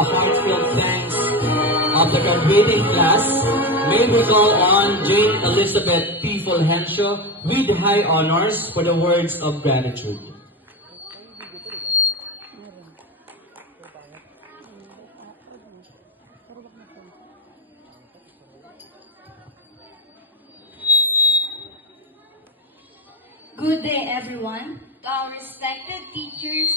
the heartfelt thanks of the graduating class, may we call on Jane Elizabeth P. Fulgencio with high honors for the words of gratitude. Good day, everyone. To our respected teachers,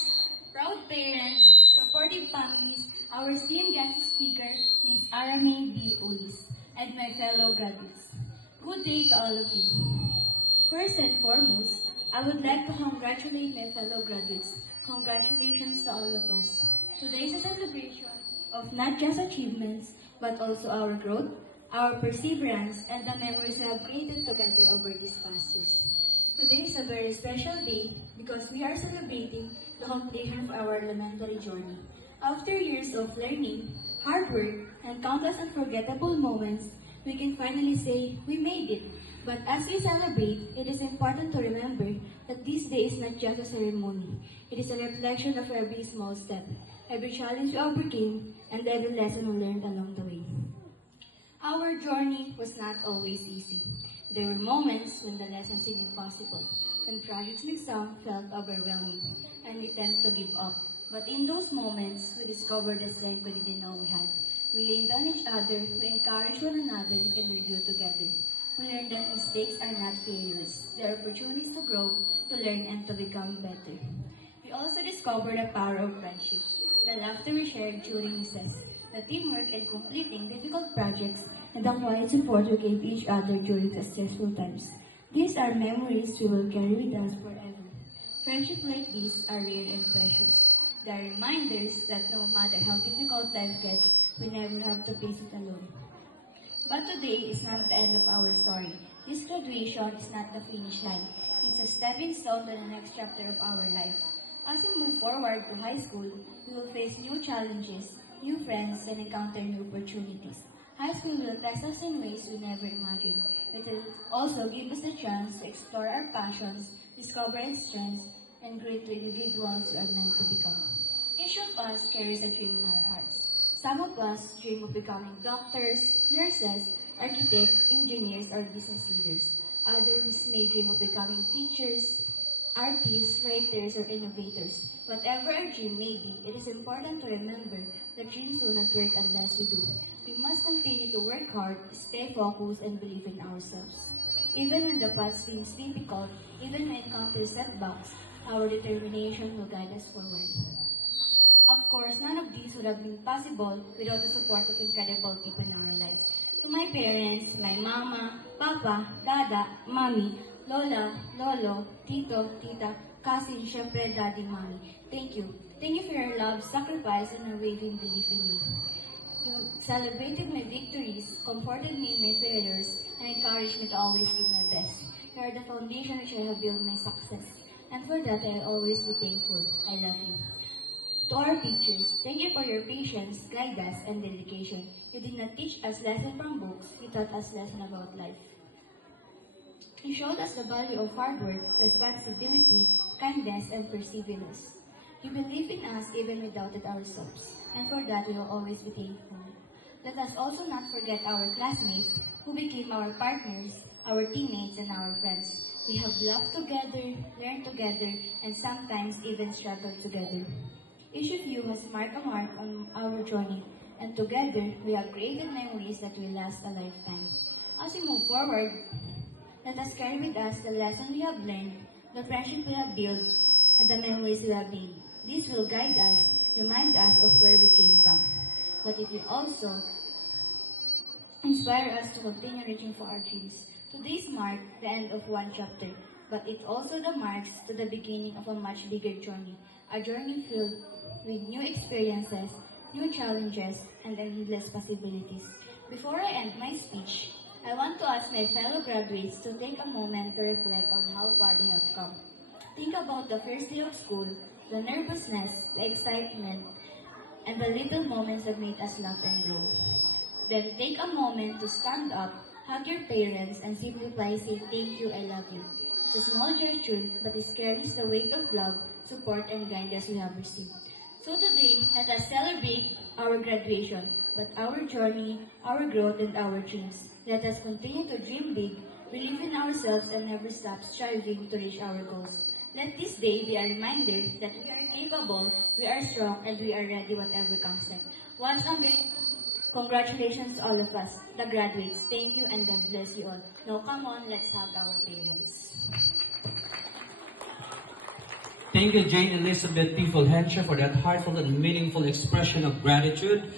proud parents, supportive families, our esteemed guest speaker, Ms. Arame B. Ulis, and my fellow graduates. Good day to all of you. First and foremost, I would like to congratulate my fellow graduates. Congratulations to all of us. Today is a celebration of not just achievements, but also our growth, our perseverance, and the memories we have created together over these past years. Today is a very special day because we are celebrating the completion of our elementary journey. After years of learning, hard work, and countless unforgettable moments, we can finally say we made it. But as we celebrate, it is important to remember that this day is not just a ceremony. It is a reflection of every small step, every challenge we overcame, and every lesson we learned along the way. Our journey was not always easy. There were moments when the lessons seemed impossible, when projects and exams felt overwhelming, and we tend to give up. But in those moments, we discovered the strength we didn't know we had. We leaned on each other, we encouraged one another, and we grew together. We learned that mistakes are not failures. They are opportunities to grow, to learn, and to become better. We also discovered the power of friendship, the laughter we shared during recess, the teamwork in completing difficult projects, and the quiet support we gave each other during the stressful times. These are memories we will carry with us forever. Friendship like these are rare and precious. They are reminders that no matter how difficult life gets, we never have to face it alone. But today is not the end of our story. This graduation is not the finish line. It's a stepping stone to the next chapter of our life. As we move forward to high school, we will face new challenges, new friends, and encounter new opportunities. High school will test us in ways we never imagined. It will also give us the chance to explore our passions, discover our strengths, and grow into individuals we are meant to become. Each of us carries a dream in our hearts. Some of us dream of becoming doctors, nurses, architects, engineers, or business leaders. Others may dream of becoming teachers, artists, writers, or innovators. Whatever our dream may be, it is important to remember that dreams will not work unless we do. We must continue to work hard, stay focused, and believe in ourselves. Even when the path seems difficult, even when we encounter setbacks, our determination will guide us forward. Of course, none of these would have been possible without the support of incredible people in our lives. To my parents, my mama, papa, dada, mommy, lola, lolo, tito, tita, cousin, syempre daddy, mommy. Thank you. Thank you for your love, sacrifice, and unwavering belief in me. You celebrated my victories, comforted me in my failures, and encouraged me to always give my best. You are the foundation which I have built my success. And for that, I will always be thankful. I love you. To our teachers, thank you for your patience, guidance, and dedication. You did not teach us lessons from books, you taught us lessons about life. You showed us the value of hard work, responsibility, kindness, and perseverance. You believed in us even we doubted ourselves, and for that we will always be thankful. Let us also not forget our classmates who became our partners, our teammates, and our friends. We have laughed together, learned together, and sometimes even struggled together. Each of you has marked a mark on our journey, and together we have created memories that will last a lifetime. As we move forward, let us carry with us the lessons we have learned, the friendship we have built, and the memories we have made. This will guide us, remind us of where we came from. But it will also inspire us to continue reaching for our dreams. Today's mark the end of one chapter, but it also the marks to the beginning of a much bigger journey. A journey filled with new experiences, new challenges, and endless possibilities. Before I end my speech, I want to ask my fellow graduates to take a moment to reflect on how far they have come. Think about the first day of school, the nervousness, the excitement, and the little moments that made us laugh and grow. Then take a moment to stand up, hug your parents, and simply say thank you, I love you. It's a small gesture, but it carries the weight of love, support, and guidance we have received. So today, let us celebrate our graduation, but our journey, our growth, and our dreams. Let us continue to dream big, believe in ourselves, and never stop striving to reach our goals. Let this day be a reminder that we are capable, we are strong, and we are ready whatever comes next. Once again, congratulations to all of us, the graduates. Thank you and God bless you all. Now come on, let's hug our parents. Thank you, Jane Elizabeth P. Fulgencio, for that heartfelt and meaningful expression of gratitude.